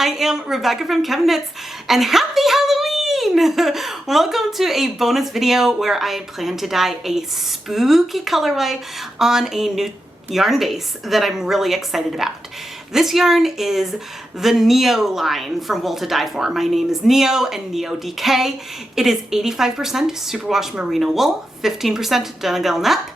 I am Rebecca from ChemKnits, and happy Halloween! Welcome to a bonus video where I plan to dye a spooky colorway on a new yarn base that I'm really excited about. This yarn is the Neo line from Wool to Dye For. My name is Neo and Neo DK. It is 85% superwash merino wool, 15% Donegal nep,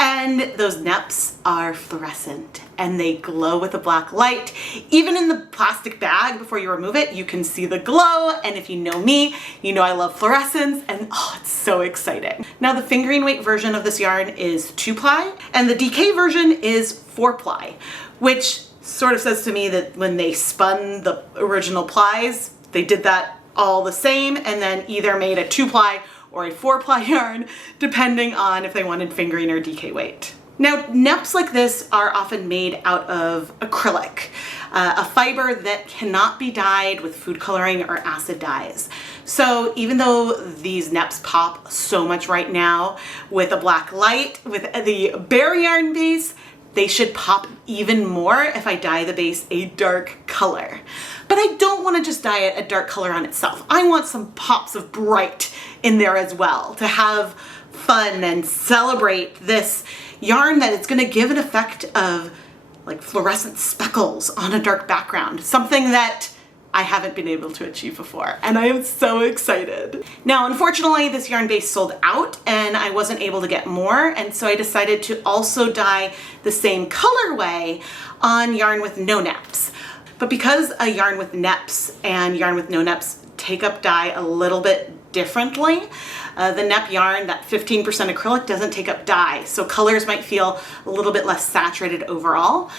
and those neps are fluorescent and they glow with a black light. Even in the plastic bag, before you remove it, you can see the glow. And if you know me, you know I love fluorescence, and oh, it's so exciting. Now the fingering weight version of this yarn is 2-ply and the DK version is 4-ply, which sort of says to me that when they spun the original plies, they did that all the same and then either made a 2-ply or a 4-ply yarn, depending on if they wanted fingering or DK weight. Now, neps like this are often made out of acrylic, a fiber that cannot be dyed with food coloring or acid dyes. So even though these neps pop so much right now with a black light, with the bare yarn base, they should pop even more if I dye the base a dark color. But I don't want to just dye it a dark color on itself. I want some pops of bright in there as well to have fun and celebrate this yarn that it's going to give an effect of like fluorescent speckles on a dark background, something that I haven't been able to achieve before, and I am so excited. Now, unfortunately, this yarn base sold out and I wasn't able to get more, and so I decided to also dye the same colorway on yarn with no-neps. But because a yarn with neps and yarn with no-neps take up dye a little bit differently, the nep yarn, that 15% acrylic, doesn't take up dye, so colors might feel a little bit less saturated overall.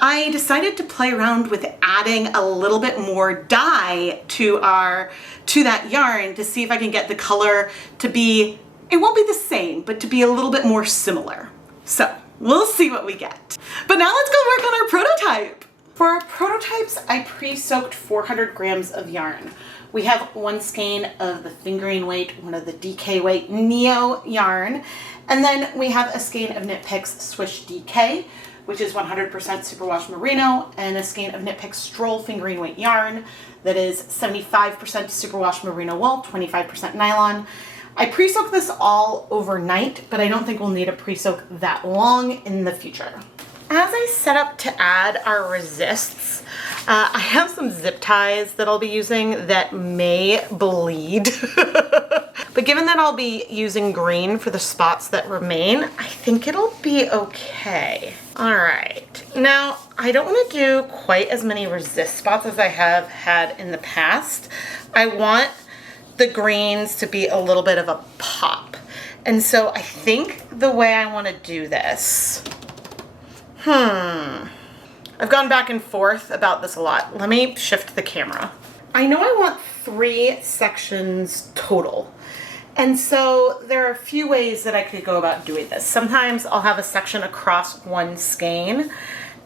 I decided to play around with adding a little bit more dye to that yarn to see if I can get the color to be, it won't be the same, but to be a little bit more similar. So we'll see what we get. But now let's go work on our prototype. For our prototypes, I pre-soaked 400 grams of yarn. We have one skein of the fingering weight, one of the DK weight Neo yarn, and then we have a skein of Knit Picks Swish DK, which is 100% superwash merino, and a skein of Knit Picks Stroll fingering weight yarn that is 75% superwash merino wool, 25% nylon. I pre-soaked this all overnight, but I don't think we'll need a pre-soak that long in the future. As I set up to add our resists, I have some zip ties that I'll be using that may bleed. But given that I'll be using green for the spots that remain, I think it'll be okay. All right, now I don't want to do quite as many resist spots as I have had in the past. I want the greens to be a little bit of a pop. And so I think the way I want to do this, I've gone back and forth about this a lot. Let me shift the camera. I know I want 3 sections total. And so there are a few ways that I could go about doing this. Sometimes I'll have a section across one skein.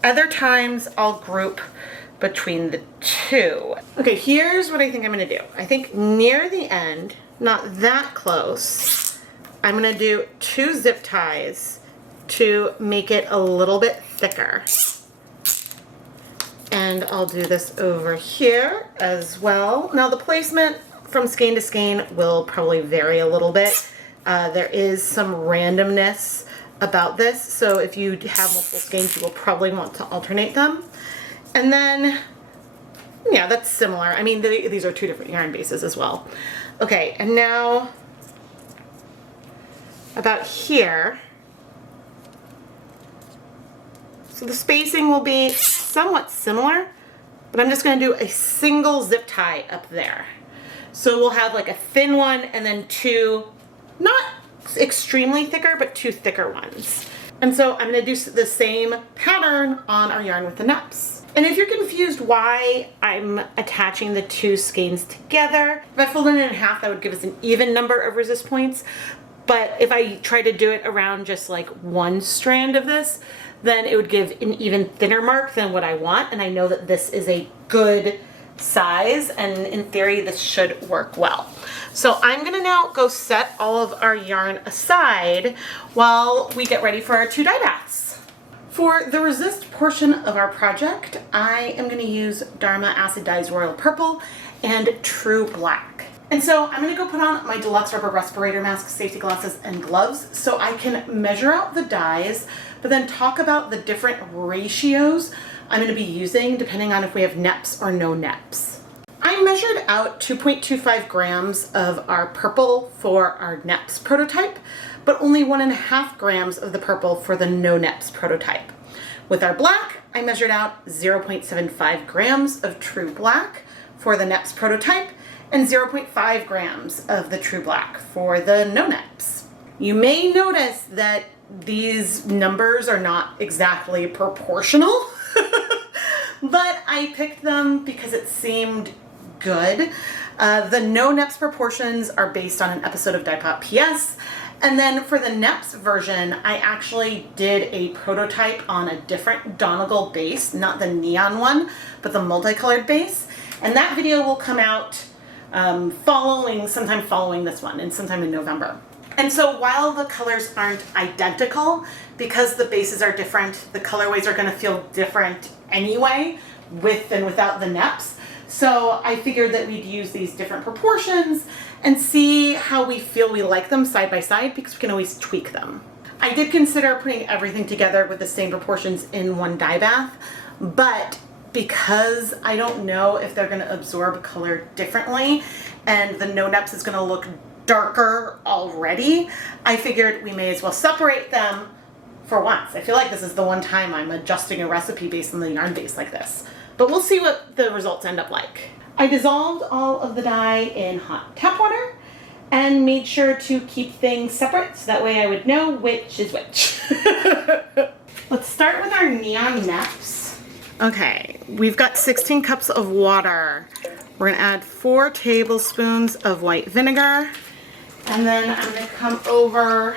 Other times I'll group between the two. Okay, here's what I think I'm gonna do. I think near the end, not that close, I'm gonna do 2 zip ties to make it a little bit thicker. And I'll do this over here as well. Now the placement from skein to skein will probably vary a little bit. There is some randomness about this, so if you have multiple skeins, you will probably want to alternate them. And then, yeah, that's similar. I mean, these are 2 different yarn bases as well. Okay, and now about here, so the spacing will be somewhat similar, but I'm just gonna do a single zip tie up there. So we'll have like a thin one and then 2, not extremely thicker, but 2 thicker ones. And so I'm gonna do the same pattern on our yarn with the neps. And if you're confused why I'm attaching the 2 skeins together, if I folded it in half, that would give us an even number of resist points. But if I try to do it around just like one strand of this, then it would give an even thinner mark than what I want. And I know that this is a good size, and in theory this should work well. So I'm gonna now go set all of our yarn aside while we get ready for our 2 dye baths. For the resist portion of our project, I am going to use Dharma Acid Dyes Royal Purple and True Black. And so I'm going to go put on my deluxe rubber respirator mask, safety glasses, and gloves so I can measure out the dyes, but then talk about the different ratios I'm going to be using depending on if we have neps or no neps. I measured out 2.25 grams of our purple for our neps prototype, but only 1.5 grams of the purple for the no neps prototype. With our black, I measured out 0.75 grams of True Black for the neps prototype and 0.5 grams of the True Black for the no neps. You may notice that these numbers are not exactly proportional, but I picked them because it seemed good. The no neps proportions are based on an episode of Dye PS. And then for the neps version, I actually did a prototype on a different Donegal base, not the neon one, but the multicolored base. And that video will come out sometime following this one, and sometime in November. And so while the colors aren't identical, because the bases are different, the colorways are gonna feel different anyway, with and without the neps. So I figured that we'd use these different proportions and see how we feel we like them side by side, because we can always tweak them. I did consider putting everything together with the same proportions in one dye bath, but because I don't know if they're gonna absorb color differently and the no neps is gonna look darker already, I figured we may as well separate them for once. I feel like this is the one time I'm adjusting a recipe based on the yarn base like this. But we'll see what the results end up like. I dissolved all of the dye in hot tap water and made sure to keep things separate so that way I would know which is which. Let's start with our neon neps. Okay, we've got 16 cups of water. We're gonna add 4 tablespoons of white vinegar, and then I'm gonna come over,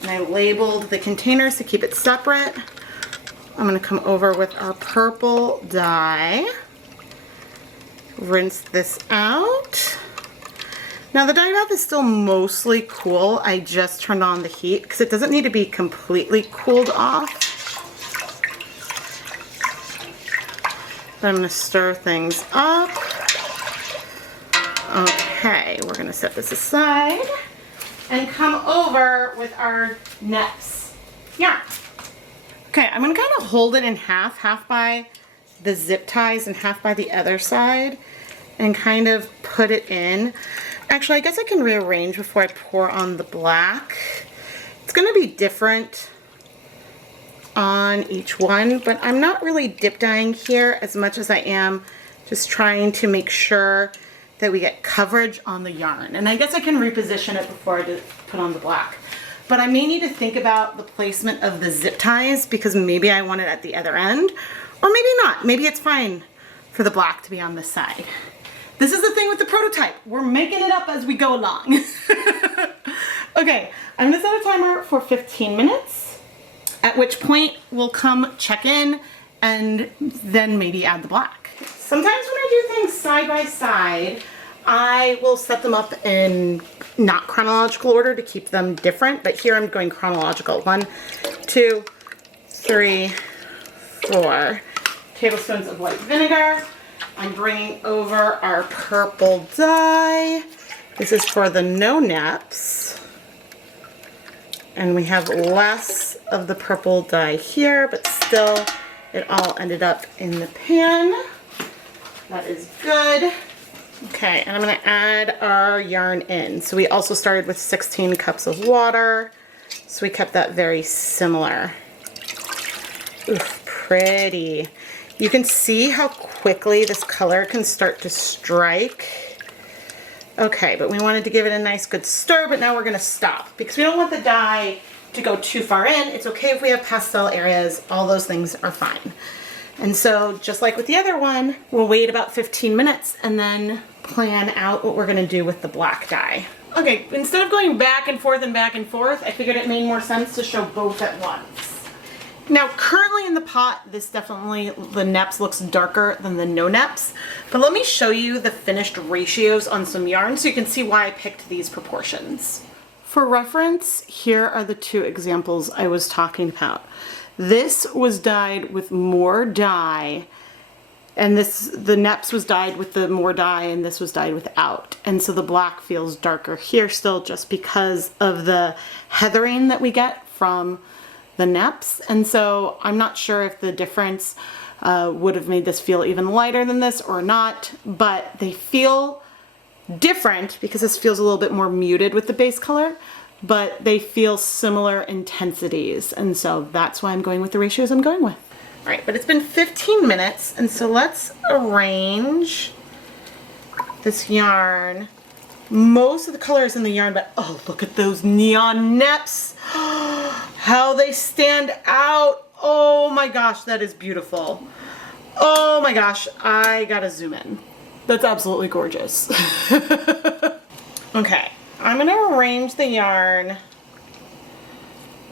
and I labeled the containers to keep it separate. I'm going to come over with our purple dye, rinse this out. Now the dye bath is still mostly cool. I just turned on the heat because it doesn't need to be completely cooled off. But I'm going to stir things up. Okay, we're going to set this aside and come over with our neps yarn. Okay, I'm gonna kind of hold it in half, half by the zip ties and half by the other side, and kind of put it in. Actually, I guess I can rearrange before I pour on the black. It's gonna be different on each one, but I'm not really dip dyeing here as much as I am just trying to make sure that we get coverage on the yarn. And I guess I can reposition it before I put on the black. But I may need to think about the placement of the zip ties because maybe I want it at the other end, or maybe not. Maybe it's fine for the black to be on this side. This is the thing with the prototype. We're making it up as we go along. Okay, I'm gonna set a timer for 15 minutes, at which point we'll come check in and then maybe add the black. Sometimes when I do things side by side, I will set them up in not chronological order to keep them different, but here I'm going chronological. 1, 2, 3, 4 tablespoons of white vinegar. I'm bringing over our purple dye. This is for the no neps. And we have less of the purple dye here, but still it all ended up in the pan. That is good. Okay, and I'm going to add our yarn in. So we also started with 16 cups of water, so we kept that very similar. Oof, pretty. You can see how quickly this color can start to strike. Okay, but we wanted to give it a nice good stir, but now we're going to stop because we don't want the dye to go too far in. It's okay if we have pastel areas. All those things are fine. And so just like with the other one, we'll wait about 15 minutes and then plan out what we're gonna do with the black dye. Okay, instead of going back and forth, I figured it made more sense to show both at once. Now currently in the pot, this definitely, the neps looks darker than the no neps, but let me show you the finished ratios on some yarn so you can see why I picked these proportions. For reference, here are the 2 examples I was talking about. This was dyed with more dye, and the neps was dyed with the more dye, and this was dyed without. And so the black feels darker here still just because of the heathering that we get from the neps. And so I'm not sure if the difference would have made this feel even lighter than this or not, but they feel different because this feels a little bit more muted with the base color, but they feel similar intensities. And so that's why I'm going with the ratios I'm going with. All right, but it's been 15 minutes, and so let's arrange this yarn. Most of the color is in the yarn, but oh, look at those neon neps. How they stand out. Oh my gosh, that is beautiful. Oh my gosh, I gotta zoom in. That's absolutely gorgeous. Okay, I'm gonna arrange the yarn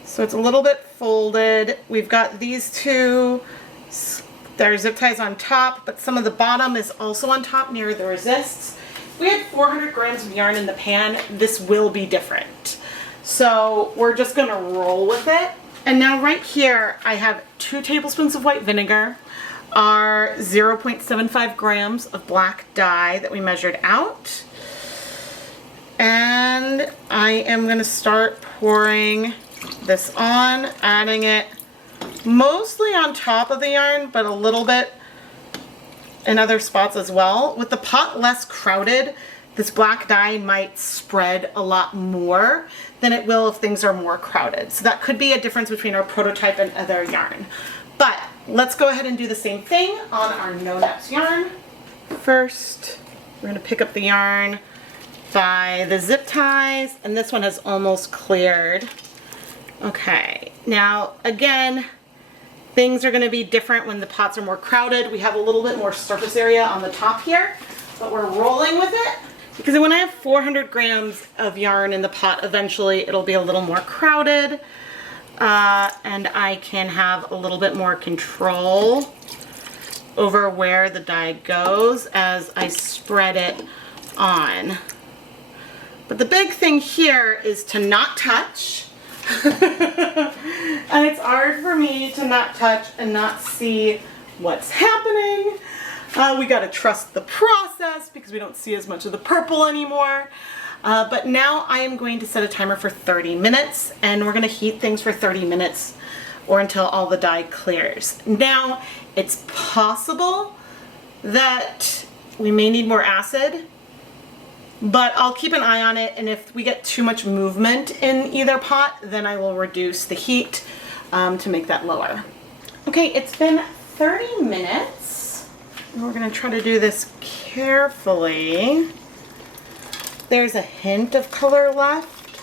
so it's a little bit folded. We've got these two, there are zip ties on top, but some of the bottom is also on top near the resists. We had 400 grams of yarn in the pan. This will be different. So we're just gonna roll with it. And now right here, I have 2 tablespoons of white vinegar, our 0.75 grams of black dye that we measured out. And I am gonna start pouring this on, adding it mostly on top of the yarn, but a little bit in other spots as well. With the pot less crowded, this black dye might spread a lot more than it will if things are more crowded. So that could be a difference between our prototype and other yarn. But let's go ahead and do the same thing on our No-neps yarn. First, we're gonna pick up the yarn by the zip ties, and this one has almost cleared. Okay, now again, things are gonna be different when the pots are more crowded. We have a little bit more surface area on the top here, but we're rolling with it. Because when I have 400 grams of yarn in the pot, eventually it'll be a little more crowded, and I can have a little bit more control over where the dye goes as I spread it on. But the big thing here is to not touch. And it's hard for me to not touch and not see what's happening. We gotta trust the process because we don't see as much of the purple anymore. But now I am going to set a timer for 30 minutes, and we're gonna heat things for 30 minutes or until all the dye clears. Now, it's possible that we may need more acid, but I'll keep an eye on it, and if we get too much movement in either pot, then I will reduce the heat to make that lower. Okay, it's been 30 minutes. And we're gonna try to do this carefully. There's a hint of color left,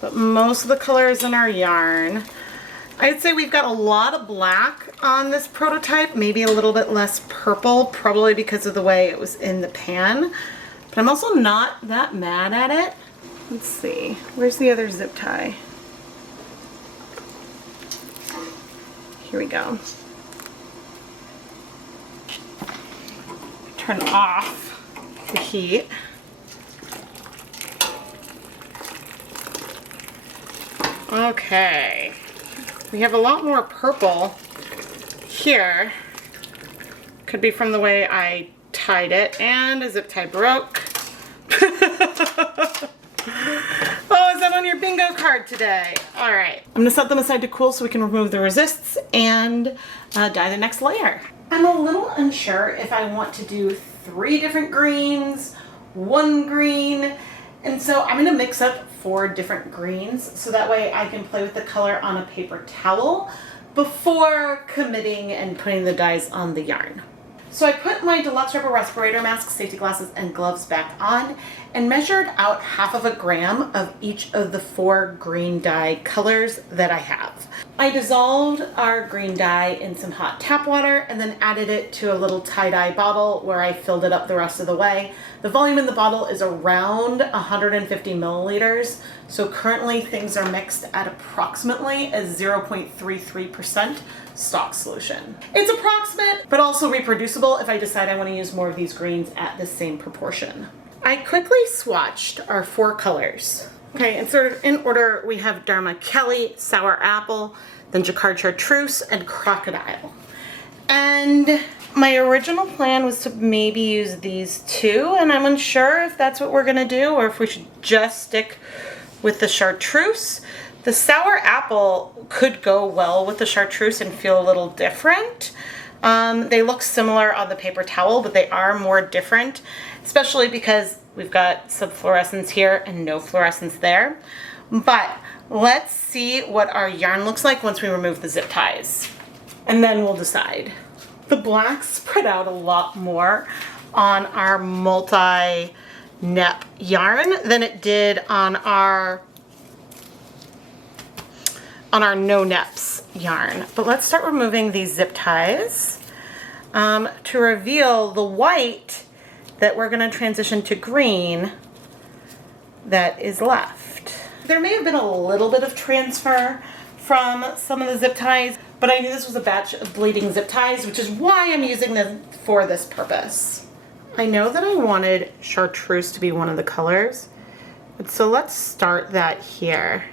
but most of the color is in our yarn. I'd say we've got a lot of black on this prototype, maybe a little bit less purple, probably because of the way it was in the pan. But I'm also not that mad at it. Let's see, where's the other zip tie? Here we go. Turn off the heat. Okay, we have a lot more purple here. Could be from the way I tied it, and a zip tie broke. Oh, is that on your bingo card today? All right, I'm gonna set them aside to cool so we can remove the resists and dye the next layer. I'm a little unsure if I want to do 3 different greens, 1 green, and so I'm gonna mix up 4 different greens so that way I can play with the color on a paper towel before committing and putting the dyes on the yarn. So I put my Deluxe Rubber respirator mask, safety glasses, and gloves back on and measured out 1/2 gram of each of the 4 green dye colors that I have. I dissolved our green dye in some hot tap water and then added it to a little tie-dye bottle where I filled it up the rest of the way. The volume in the bottle is around 150 milliliters, so currently things are mixed at approximately a 0.33% stock solution. It's approximate, but also reproducible if I decide I want to use more of these greens at the same proportion. I quickly swatched our 4 colors. Okay, and so in order we have Dharma Kelly, Sour Apple, then jacquard chartreuse, and crocodile. And my original plan was to maybe use these two, and I'm unsure if that's what we're gonna do or if we should just stick with the chartreuse. The sour apple could go well with the chartreuse and feel a little different. They look similar on the paper towel, but they are more different, especially because we've got some fluorescence here and no fluorescence there. But let's see what our yarn looks like once we remove the zip ties, and then we'll decide. The black spread out a lot more on our multi-nep yarn than it did on our no-neps yarn. But let's start removing these zip ties to reveal the white that we're going to transition to green that is left. There may have been a little bit of transfer from some of the zip ties, but I knew this was a batch of bleeding zip ties, which is why I'm using them for this purpose. I know that I wanted chartreuse to be one of the colors, so let's start that here.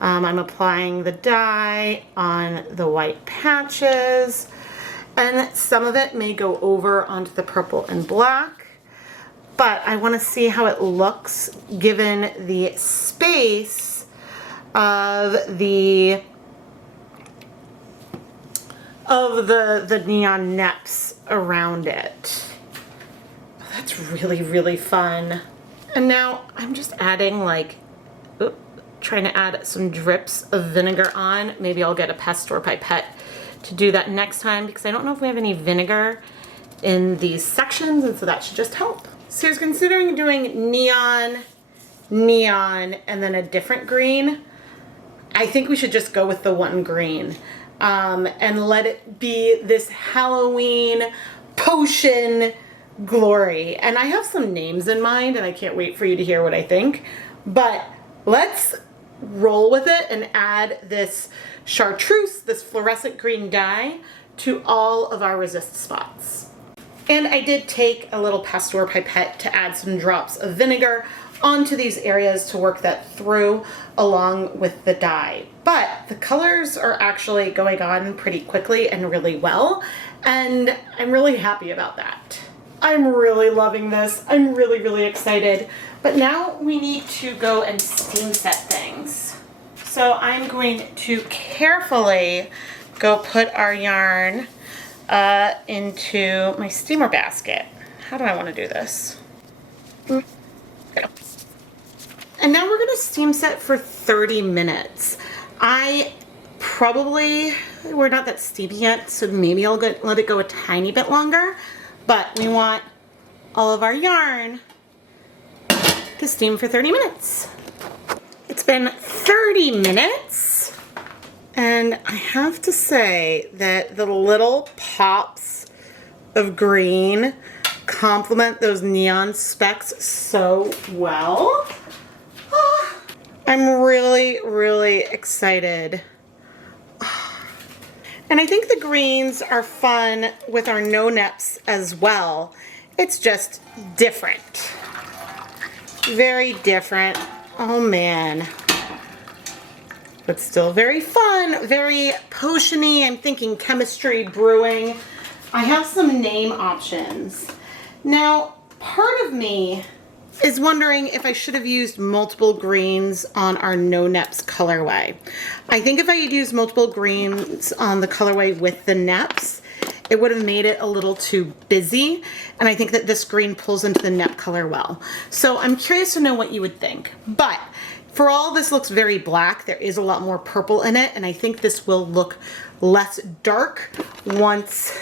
I'm applying the dye on the white patches, and some of it may go over onto the purple and black, but I want to see how it looks given the space of the neon neps around it. That's really, really fun. And now I'm just adding trying to add some drips of vinegar on. Maybe I'll get a pasteur pipette to do that next time, because I don't know if we have any vinegar in these sections, and so that should just help. So I was considering doing neon, and then a different green. I think we should just go with the one green and let it be this Halloween potion glory. And I have some names in mind, and I can't wait for you to hear what I think. But let's roll with it and add this chartreuse, this fluorescent green dye, to all of our resist spots. And I did take a little pasteur pipette to add some drops of vinegar onto these areas to work that through along with the dye. But the colors are actually going on pretty quickly and really well, and I'm really happy about that. I'm really loving this. I'm really, really excited. But now we need to go and steam set things. So I'm going to carefully go put our yarn into my steamer basket. How do I want to do this? And now we're going to steam set for 30 minutes. We're not that steamy yet, so maybe I'll let it go a tiny bit longer. But we want all of our yarn to steam for 30 minutes. It's been 30 minutes, and I have to say that the little pops of green complement those neon specks so well. I'm really, really excited. And I think the greens are fun with our no-neps as well. It's just different. Very different. Oh man. But still very fun, very potion-y. I'm thinking chemistry, brewing. I have some name options. Now, part of me is wondering if I should have used multiple greens on our no-neps colorway. I think if I had used multiple greens on the colorway with the neps, it would have made it a little too busy, and I think that this green pulls into the nep color well. So I'm curious to know what you would think. But for all this looks very black, there is a lot more purple in it, and I think this will look less dark once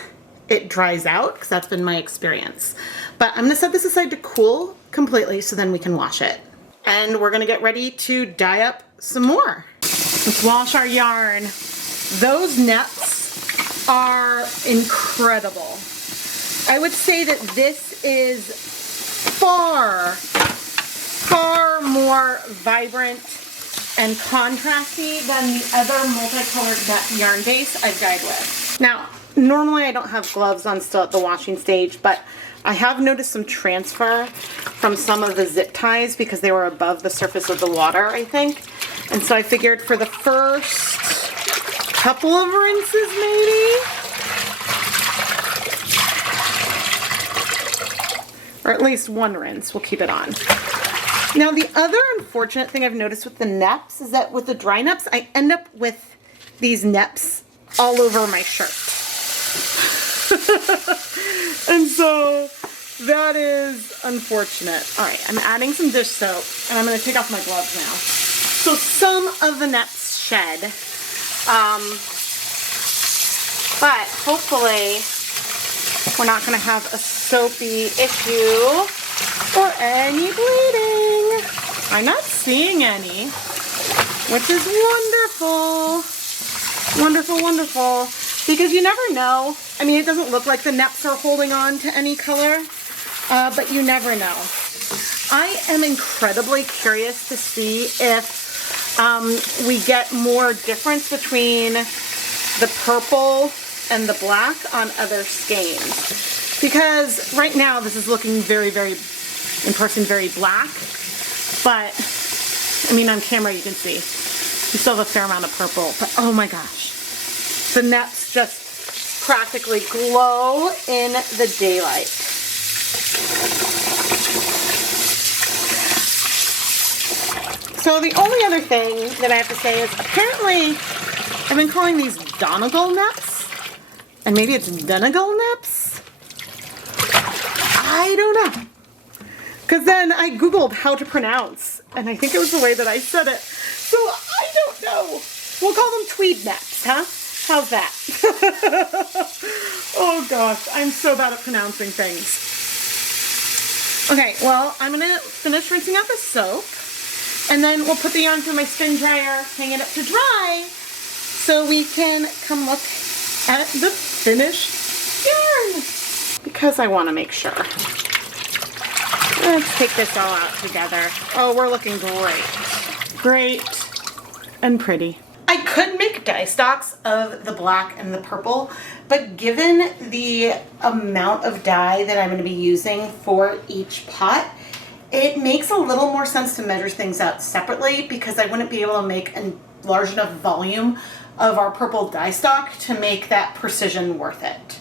it dries out, because that's been my experience. But I'm gonna set this aside to cool completely so then we can wash it. And we're gonna get ready to dye up some more. Let's wash our yarn. Those neps are incredible. I would say that this is far more vibrant and contrasty than the other multicolored net yarn base I've dyed with. Now, normally I don't have gloves on still at the washing stage, but I have noticed some transfer from some of the zip ties because they were above the surface of the water, I think. And so I figured for the first couple of rinses maybe. Or at least one rinse, we'll keep it on. Now the other unfortunate thing I've noticed with the neps is that with the dry neps, I end up with these neps all over my shirt. And so that is unfortunate. All right, I'm adding some dish soap and I'm gonna take off my gloves now. So some of the neps shed, but hopefully we're not gonna have a soapy issue or any bleeding. I'm not seeing any, which is wonderful. Wonderful, wonderful. Because you never know. I mean, it doesn't look like the neps are holding on to any color, but you never know. I am incredibly curious to see if we get more difference between the purple and the black on other skeins. Because right now this is looking very, very, in person, very black. But, I mean, on camera you can see. You still have a fair amount of purple. But oh my gosh. The neps just practically glow in the daylight. So the only other thing that I have to say is apparently I've been calling these Donegal neps, and maybe it's Donegal neps? I don't know. Because then I Googled how to pronounce, and I think it was the way that I said it. So I don't know. We'll call them tweed neps, huh? How's that? Oh gosh, I'm so bad at pronouncing things. Okay, well, I'm gonna finish rinsing out the soap, and then we'll put the yarn through my spin dryer, hang it up to dry, so we can come look at the finished yarn. Because I want to make sure. Let's take this all out together. Oh, we're looking great. Great and pretty. I could make dye stocks of the black and the purple, but given the amount of dye that I'm going to be using for each pot, it makes a little more sense to measure things out separately because I wouldn't be able to make a large enough volume of our purple dye stock to make that precision worth it.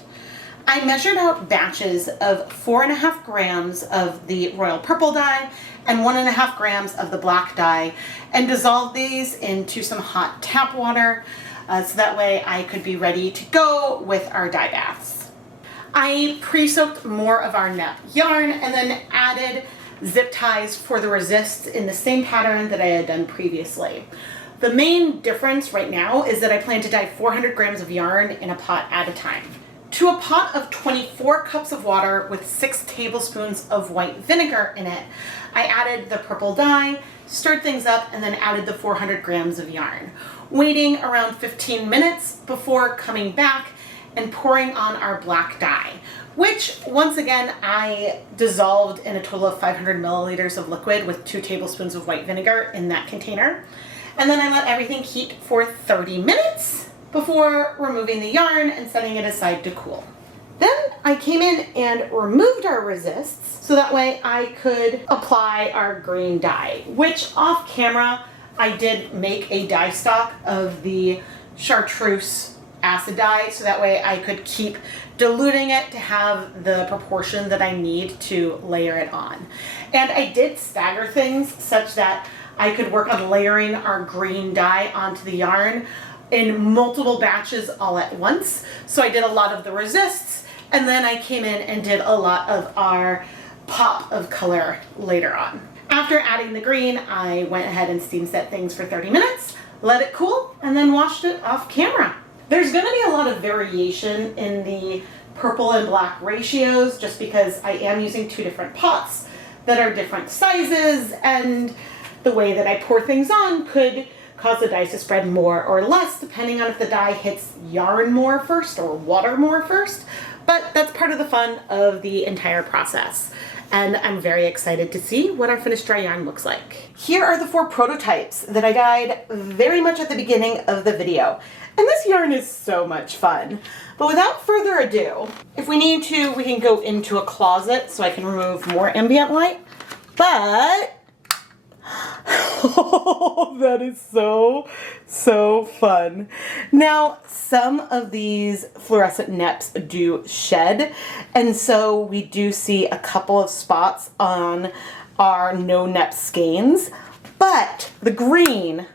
I measured out batches of 4.5 grams of the royal purple dye and 1.5 grams of the black dye and dissolved these into some hot tap water so that way I could be ready to go with our dye baths. I pre-soaked more of our nep yarn and then added zip ties for the resists in the same pattern that I had done previously. The main difference right now is that I plan to dye 400 grams of yarn in a pot at a time. To a pot of 24 cups of water with 6 tablespoons of white vinegar in it, I added the purple dye, stirred things up, and then added the 400 grams of yarn, waiting around 15 minutes before coming back and pouring on our black dye, which once again I dissolved in a total of 500 milliliters of liquid with 2 tablespoons of white vinegar in that container. And then I let everything heat for 30 minutes before removing the yarn and setting it aside to cool. Then I came in and removed our resists so that way I could apply our green dye, which off camera I did make a dye stock of the chartreuse acid dye so that way I could keep diluting it to have the proportion that I need to layer it on. And I did stagger things such that I could work on layering our green dye onto the yarn in multiple batches all at once. So I did a lot of the resists and then I came in and did a lot of our pop of color later on. After adding the green, I went ahead and steam set things for 30 minutes, let it cool, and then washed it off camera. There's gonna be a lot of variation in the purple and black ratios just because I am using 2 different pots that are different sizes, and the way that I pour things on could cause the dyes to spread more or less depending on if the dye hits yarn more first or water more first. But that's part of the fun of the entire process. And I'm very excited to see what our finished dry yarn looks like. Here are the 4 prototypes that I dyed very much at the beginning of the video. And this yarn is so much fun. But without further ado, if we need to, we can go into a closet so I can remove more ambient light. But Oh, that is so fun. Now, some of these fluorescent neps do shed, and so we do see a couple of spots on our no-nep skeins, but the green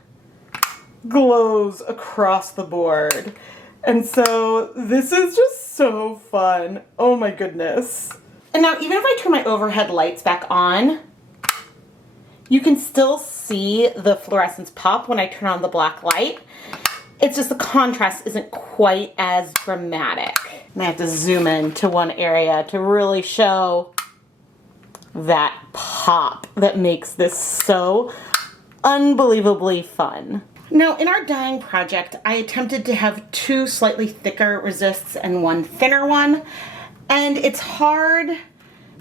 glows across the board. And so this is just so fun. Oh my goodness. And now even if I turn my overhead lights back on, you can still see the fluorescence pop when I turn on the black light. It's just the contrast isn't quite as dramatic. And I have to zoom in to one area to really show that pop that makes this so unbelievably fun. Now in our dyeing project, I attempted to have 2 slightly thicker resists and 1 thinner one. And it's hard,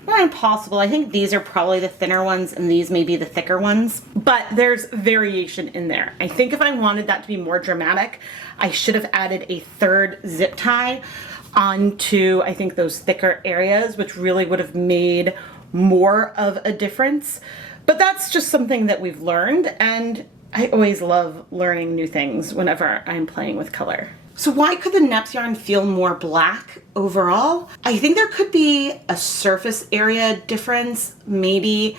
not impossible. I think these are probably the thinner ones and these may be the thicker ones, but there's variation in there. I think if I wanted that to be more dramatic, I should have added a 3rd zip tie onto, I think, those thicker areas, which really would have made more of a difference. But that's just something that we've learned, and I always love learning new things whenever I'm playing with color. So why could the neps yarn feel more black overall? I think there could be a surface area difference. Maybe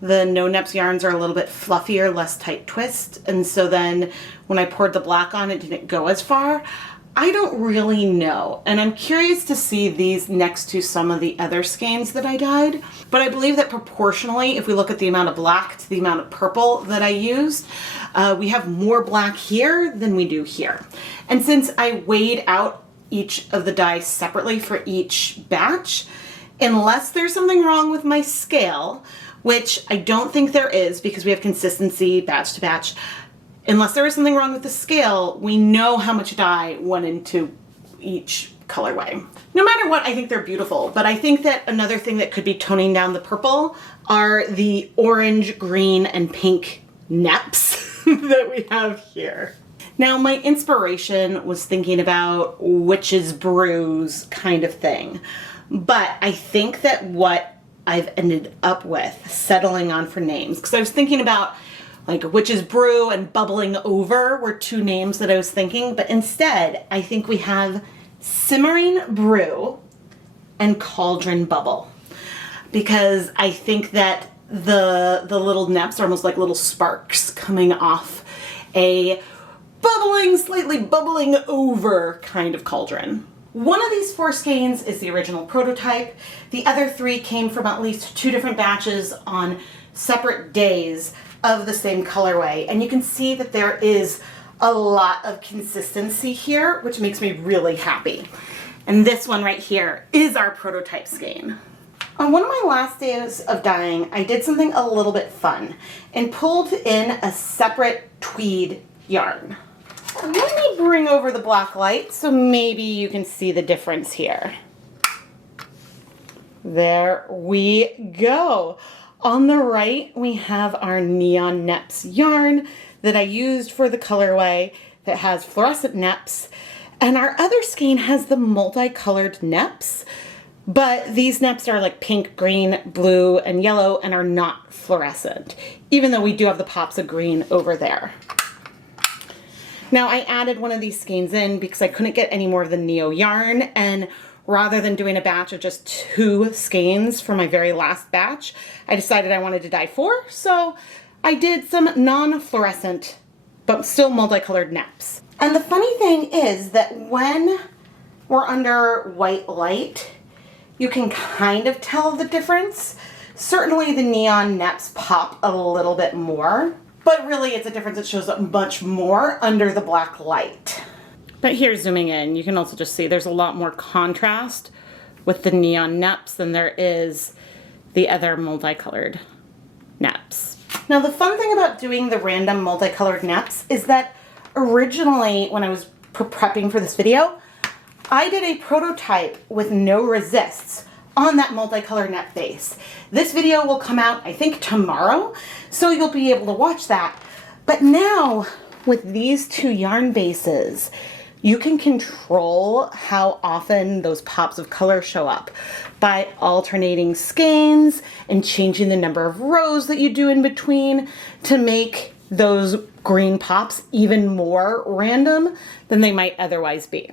the no-neps yarns are a little bit fluffier, less tight twist, and so then when I poured the black on, it didn't go as far. I don't really know, and I'm curious to see these next to some of the other skeins that I dyed, but I believe that proportionally, if we look at the amount of black to the amount of purple that I used, we have more black here than we do here. And since I weighed out each of the dyes separately for each batch, unless there's something wrong with my scale, which I don't think there is because we have consistency batch to batch, unless there is something wrong with the scale, we know how much dye went into each colorway. No matter what, I think they're beautiful, but I think that another thing that could be toning down the purple are the orange, green, and pink neps that we have here. Now, my inspiration was thinking about witch's brews kind of thing, but I think that what I've ended up with settling on for names, because I was thinking about like witch's brew and bubbling over were 2 names that I was thinking, but instead I think we have simmering brew and cauldron bubble, because I think that the little neps are almost like little sparks coming off a bubbling, slightly bubbling over kind of cauldron. One of these 4 skeins is the original prototype. The other 3 came from at least 2 different batches on separate days of the same colorway, and you can see that there is a lot of consistency here, which makes me really happy. And this one right here is our prototype skein. On one of my last days of dyeing, I did something a little bit fun and pulled in a separate tweed yarn. Let me bring over the black light so maybe you can see the difference here. There we go. On the right, we have our neon neps yarn that I used for the colorway that has fluorescent neps. And our other skein has the multicolored neps, but these neps are like pink, green, blue, and yellow and are not fluorescent, even though we do have the pops of green over there. Now I added one of these skeins in because I couldn't get any more of the neo yarn, and rather than doing a batch of just 2 skeins for my very last batch, I decided I wanted to dye 4, so I did some non-fluorescent, but still multicolored neps. And the funny thing is that when we're under white light, you can kind of tell the difference. Certainly the neon neps pop a little bit more, but really it's a difference that shows up much more under the black light. But here, zooming in, you can also just see there's a lot more contrast with the neon neps than there is the other multicolored neps. Now, the fun thing about doing the random multicolored neps is that originally, when I was prepping for this video, I did a prototype with no resists on that multicolored net base. This video will come out, I think, tomorrow, so you'll be able to watch that. But now, with these 2 yarn bases, you can control how often those pops of color show up by alternating skeins and changing the number of rows that you do in between to make those green pops even more random than they might otherwise be.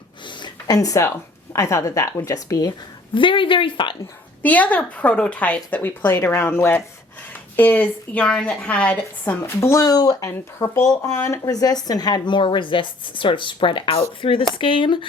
And so I thought that that would just be very, very fun. The other prototype that we played around with is yarn that had some blue and purple on resists and had more resists sort of spread out through the skein.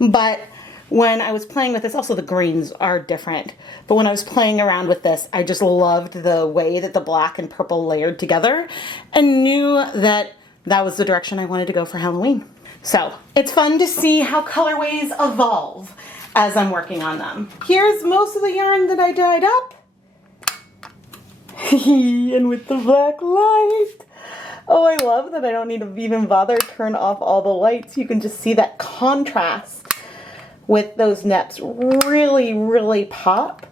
But when I was playing with this, also the greens are different, but when I was playing around with this, I just loved the way that the black and purple layered together and knew that that was the direction I wanted to go for Halloween. So it's fun to see how colorways evolve as I'm working on them. Here's most of the yarn that I dyed up. And with the black light. Oh, I love that I don't need to even bother turn off all the lights. You can just see that contrast with those neps really, really pop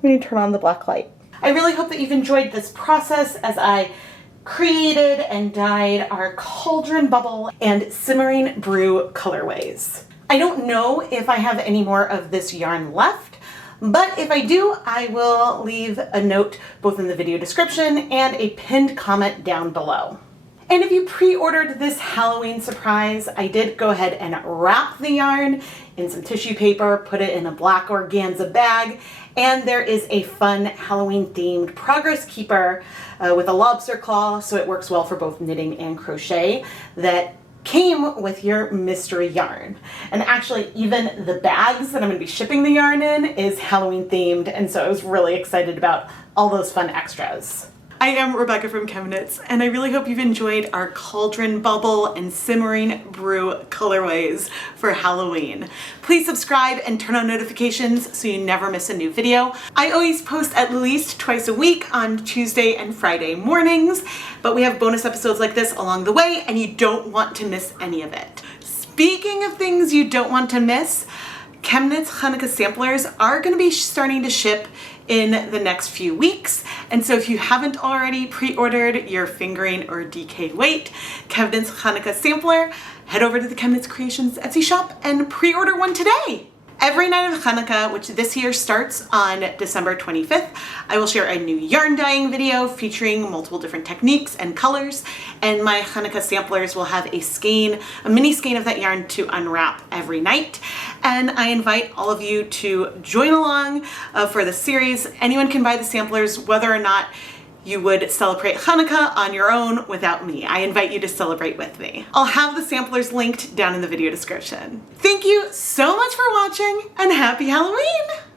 when you turn on the black light. I really hope that you've enjoyed this process as I created and dyed our Cauldron Bubble and Simmering Brew colorways. I don't know if I have any more of this yarn left, but if I do, I will leave a note both in the video description and a pinned comment down below. And if you pre-ordered this Halloween surprise, I did go ahead and wrap the yarn in some tissue paper, put it in a black organza bag, and there is a fun Halloween themed progress keeper with a lobster claw, so it works well for both knitting and crochet, that came with your mystery yarn. And actually even the bags that I'm going to be shipping the yarn in is Halloween themed, and so I was really excited about all those fun extras. I am Rebecca from ChemKnits, and I really hope you've enjoyed our Cauldron Bubble and Simmering Brew colorways for Halloween. Please subscribe and turn on notifications so you never miss a new video. I always post at least twice a week on Tuesday and Friday mornings, but we have bonus episodes like this along the way, and you don't want to miss any of it. Speaking of things you don't want to miss, ChemKnits Hanukkah samplers are going to be starting to ship in the next few weeks, and so if you haven't already pre-ordered your fingering or decayed weight ChemKnits Hanukkah sampler, head over to the ChemKnits Creations Etsy shop and pre-order one today. Every night of Hanukkah, which this year starts on December 25th, I will share a new yarn dyeing video featuring multiple different techniques and colors, and my Hanukkah samplers will have a mini skein of that yarn to unwrap every night. And I invite all of you to join along for the series. Anyone can buy the samplers, whether or not you would celebrate Hanukkah on your own without me. I invite you to celebrate with me. I'll have the samplers linked down in the video description. Thank you so much for watching, and happy Halloween!